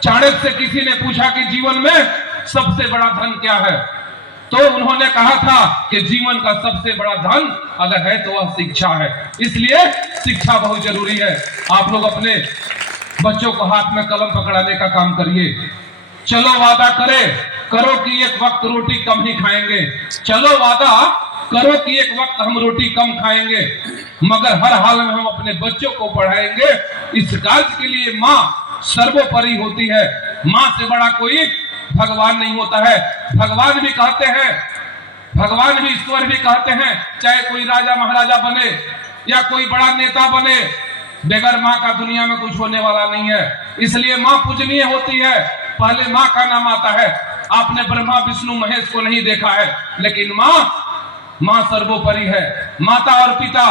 चाणक्य से किसी ने पूछा कि जीवन में सबसे बड़ा धन क्या है, तो उन्होंने कहा था कि जीवन का सबसे बड़ा धन अगर है तो वह शिक्षा है। इसलिए शिक्षा बहुत जरूरी है। आप लोग अपने बच्चों को हाथ में कलम पकड़ाने का काम करिए। चलो वादा करो कि एक वक्त रोटी कम ही खाएंगे। चलो वादा करो कि एक वक्त हम रोटी कम खाएंगे, मगर हर हाल में हम अपने बच्चों को पढ़ाएंगे। इस कार्य के लिए माँ सर्वोपरि होती है। माँ से बड़ा कोई भगवान नहीं होता है। भगवान भी कहते हैं, भगवान भी ईश्वर भी कहते हैं, चाहे कोई राजा महाराजा बने या कोई बड़ा नेता बने, बगैर माँ का दुनिया में कुछ होने वाला नहीं है। इसलिए माँ पूजनीय होती है। पहले माँ का नाम आता है। आपने ब्रह्मा विष्णु महेश को नहीं देखा है, लेकिन माँ सर्वोपरि है। माता और पिता,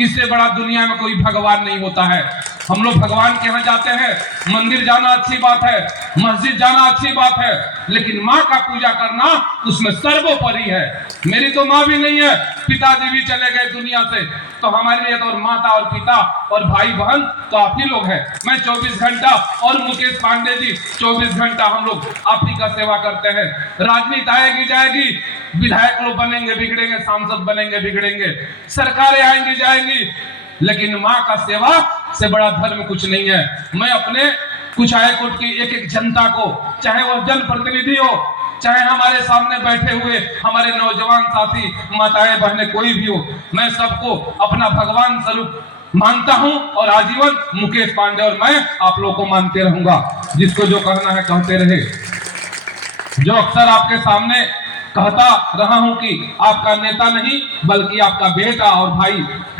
इससे बड़ा दुनिया में कोई भगवान नहीं होता है। हम लोग भगवान के यहाँ जाते हैं, मंदिर जाना अच्छी बात है, मस्जिद जाना अच्छी बात है, लेकिन माँ का पूजा करना उसमें सर्वोपरि है। मेरी तो माँ भी नहीं है, पिताजी भी चले गए दुनिया से, तो हमारे लिए तो और माता और पिता और भाई बहन तो आप ही लोग हैं। मैं 24 घंटा और मुकेश पांडे जी 24 घंटा हम लोग आप ही का सेवा करते हैं। राजनीति आएगी जाएगी, विधायक लोग बनेंगे बिगड़ेंगे, सांसद बनेंगे बिगड़ेंगे, सरकारें आएंगी जाएंगी, लेकिन माँ का सेवा से बड़ा धर्म कुछ नहीं है। मैं अपने कुछ हाईकोर्ट की एक एक जनता को, चाहे वह जनप्रतिनिधि हो, चाहे हमारे सामने बैठे हुए हमारे नौजवान साथी, माताएं बहनें, कोई भी हो, मैं सबको अपना भगवान स्वरूप मानता हूं और आजीवन मुकेश पांडे और मैं आप लोगों को मानते रहूंगा। जिसको जो कहना है कहते रहे। जो अक्सर आपके सामने कहता रहा हूं कि आपका नेता नहीं बल्कि आपका बेटा और भाई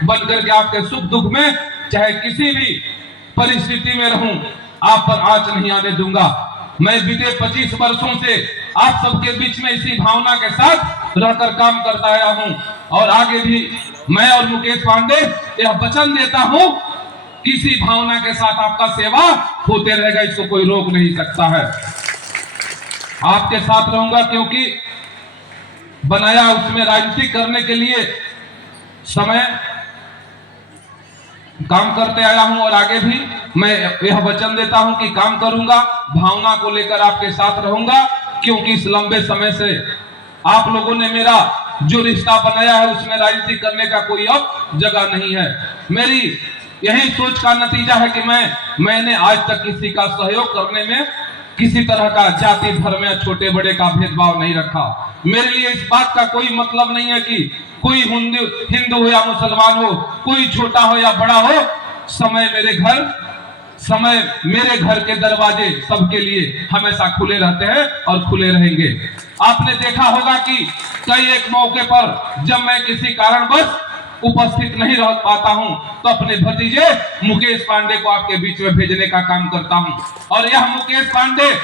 बनकर के आपके सुख दुख में चाहे किसी भी परिस्थिति में रहूं, आप पर आंच नहीं आने दूंगा। मैं बीते 25 वर्षों से आप सबके बीच में इसी भावना के साथ रहकर काम करता आया हूं और आगे भी मैं और मुकेश पांडे यह वचन देता हूं कि इसी भावना के साथ आपका सेवा होते रहेगा। इसको कोई रोक नहीं सकता है। आपके साथ रहूंगा क्योंकि बनाया उसमें राजनीति करने के लिए समय काम करते आया हूं और आगे भी मैं यह वचन देता हूं कि काम करूंगा, भावना को लेकर आपके साथ रहूंगा, क्योंकि इस लंबे समय से आप लोगों ने मेरा जो रिश्ता बनाया है उसमें राजनीति करने का कोई अब जगह नहीं है। मेरी यही सोच का नतीजा है कि मैंने आज तक किसी का सहयोग करने में किसी तरह का जाति धर्म या छोटे बड़े का भेदभाव नहीं रखा। मेरे लिए इस बात का कोई मतलब नहीं है कि कोई हिंदू हो या मुसलमान हो, कोई छोटा हो या बड़ा हो, समय मेरे घर के दरवाजे सबके लिए हमेशा खुले रहते हैं और खुले रहेंगे। आपने देखा होगा कि कई एक मौके पर जब मैं किसी कारणवश उपस्थित नहीं रह पाता हूं तो अपने भतीजे मुकेश पांडे को आपके बीच में भेजने का काम करता हूं। और यह मुकेश पांडे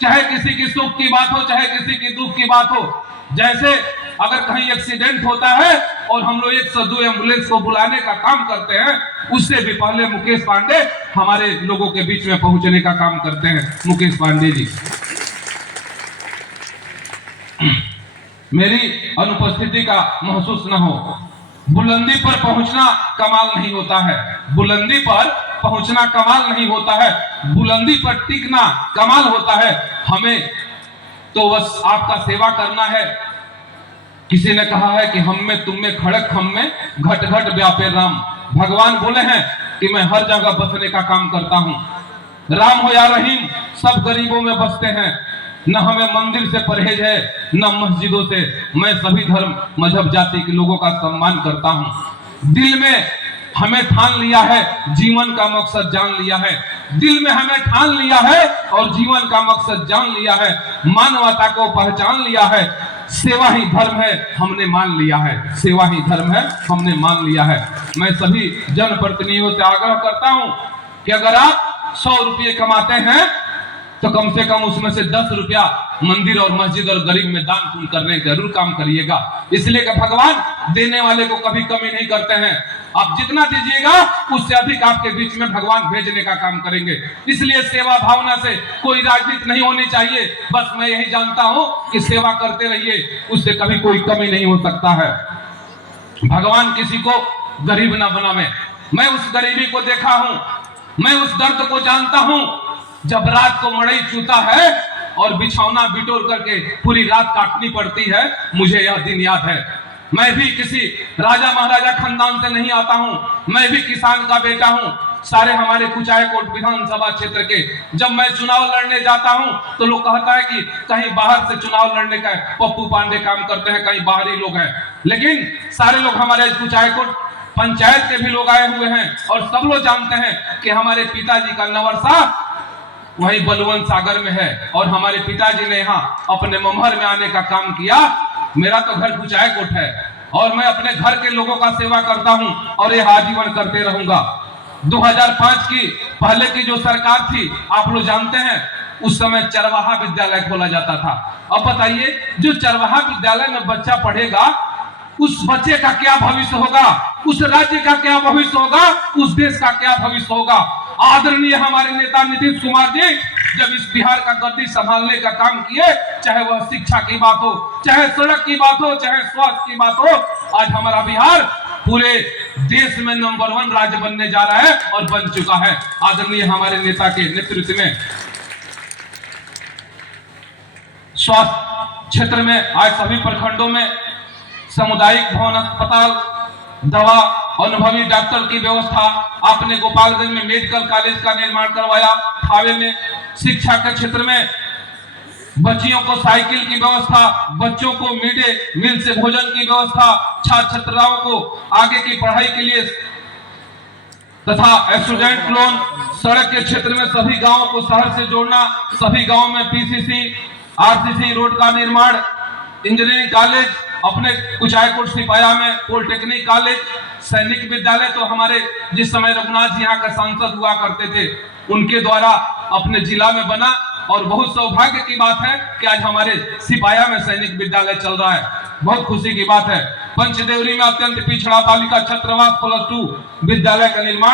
चाहे किसी की सुख की बात हो चाहे किसी की दुख की बात हो, जैसे अगर कहीं एक्सीडेंट होता है और हम लोग 102 एम्बुलेंस को बुलाने का काम करते हैं, उससे भी पहले मुकेश पांडे हमारे लोगों के बीच में पहुंचने का काम करते हैं। मुकेश पांडे जी, मेरी अनुपस्थिति का महसूस न हो। बुलंदी पर पहुंचना कमाल नहीं होता है, बुलंदी पर पहुंचना कमाल नहीं होता है, बुलंदी पर टिकना कमाल होता है। हमें तो बस आपका सेवा करना है। किसी ने कहा है कि हम में तुम में खड़क हम में घट घट व्यापे राम। भगवान बोले हैं कि मैं हर जगह बसने का काम करता हूं। राम हो या रहीम, सब गरीबों में बसते हैं। न हमें मंदिर से परहेज है न मस्जिदों से। मैं सभी धर्म मजहब जाति के लोगों का सम्मान करता हूं। दिल में हमें ठान लिया है, जीवन का मकसद जान लिया है। दिल में हमें ठान लिया है और जीवन का मकसद जान लिया है। मानवता को पहचान लिया है। सेवा ही धर्म है हमने मान लिया है, सेवा ही धर्म है हमने मान लिया है। मैं सभी जनप्रतिनिधियों से आग्रह करता हूं कि अगर आप 100 रुपये कमाते हैं तो कम से कम उसमें से 10 रुपया मंदिर और मस्जिद और गरीब में दान पुण्य करने जरूर काम करिएगा। इसलिए कि भगवान देने वाले को कभी कमी नहीं करते हैं। आप जितना दीजिएगा उससे अधिक आपके बीच में भगवान भेजने का काम करेंगे। इसलिए सेवा भावना से कोई राजनीति नहीं होनी चाहिए। बस मैं यही जानता हूं कि सेवा करते रहिए, उससे कभी कोई कमी नहीं हो सकता है। भगवान किसी को गरीब ना बनावे। मैं उस गरीबी को देखा हूं, मैं उस दर्द को जानता हूं। जब रात को मड़ई चूता है और बिछौना बिटोर करके पूरी रात काटनी पड़ती है, मुझे यह दिन याद है। मैं भी किसी राजा महाराजा खानदान से नहीं आता हूं, मैं भी किसान का बेटा हूं। सारे हमारे कुचायकोट विधानसभा क्षेत्र के जब मैं चुनाव लड़ने जाता हूं तो लोग कहता है कि कहीं बाहर से चुनाव लड़ने का पप्पू पांडे काम करते हैं, कहीं बाहरी लोग हैं। लेकिन सारे लोग हमारे कुचायकोट पंचायत के भी लोग आए हुए हैं और सब लोग जानते हैं कि हमारे पिताजी का नवरसा वही बलवंत सागर में है और हमारे पिताजी ने यहाँ अपने ममहर में आने का काम किया। मेरा तो घर कुचायकोट है और मैं अपने घर के लोगों का सेवा करता हूं और यह आजीवन करते रहूंगा। 2005 की पहले की जो सरकार थी, आप लोग जानते हैं, उस समय चरवाहा विद्यालय खोला जाता था। अब बताइए, जो चरवाहा विद्यालय में बच्चा पढ़ेगा, उस बच्चे का क्या भविष्य होगा, उस राज्य का क्या भविष्य होगा, उस देश का क्या भविष्य होगा। आदरणीय हमारे नेता नीतीश कुमार जी जब इस बिहार का गद्दी संभालने का काम किए, चाहे वह शिक्षा की बात हो, चाहे सड़क की बात हो, चाहे स्वास्थ्य की बात हो, आज हमारा बिहार पूरे देश में नंबर 1 राज्य बनने जा रहा है और बन चुका है आदरणीय हमारे नेता के नेतृत्व में। स्वास्थ्य क्षेत्र में आज सभी प्रखंडों में सामुदायिक भवन, अस्पताल, दवा, अनुभवी डॉक्टर की व्यवस्था। आपने गोपालगंज में मेडिकल कॉलेज का निर्माण करवाया, थावे में शिक्षा के क्षेत्र में बच्चियों को साइकिल की व्यवस्था, बच्चों को मिड डे मील से भोजन की व्यवस्था, छात्र छात्राओं को आगे की पढ़ाई के लिए तथा स्टूडेंट लोन। सड़क के क्षेत्र में सभी गांवों को शहर से जोड़ना, सभी गांवों में पीसीसी, आरसीसी रोड का निर्माण, इंजीनियरिंग कॉलेज, अपने कुचायकोट सिपाया में पॉलिटेक्निक कॉलेज, सैनिक विद्यालय तो हमारे जिस समय रघुनाथ जी यहाँ का सांसद हुआ करते थे उनके द्वारा अपने जिला में बना। और बहुत सौभाग्य की बात है कि आज हमारे सिपाया में सैनिक विद्यालय चल रहा है, बहुत खुशी की बात है। पंचदेवरी में अत्यंत पिछड़ा बालिका छात्रावास +2 विद्यालय का निर्माण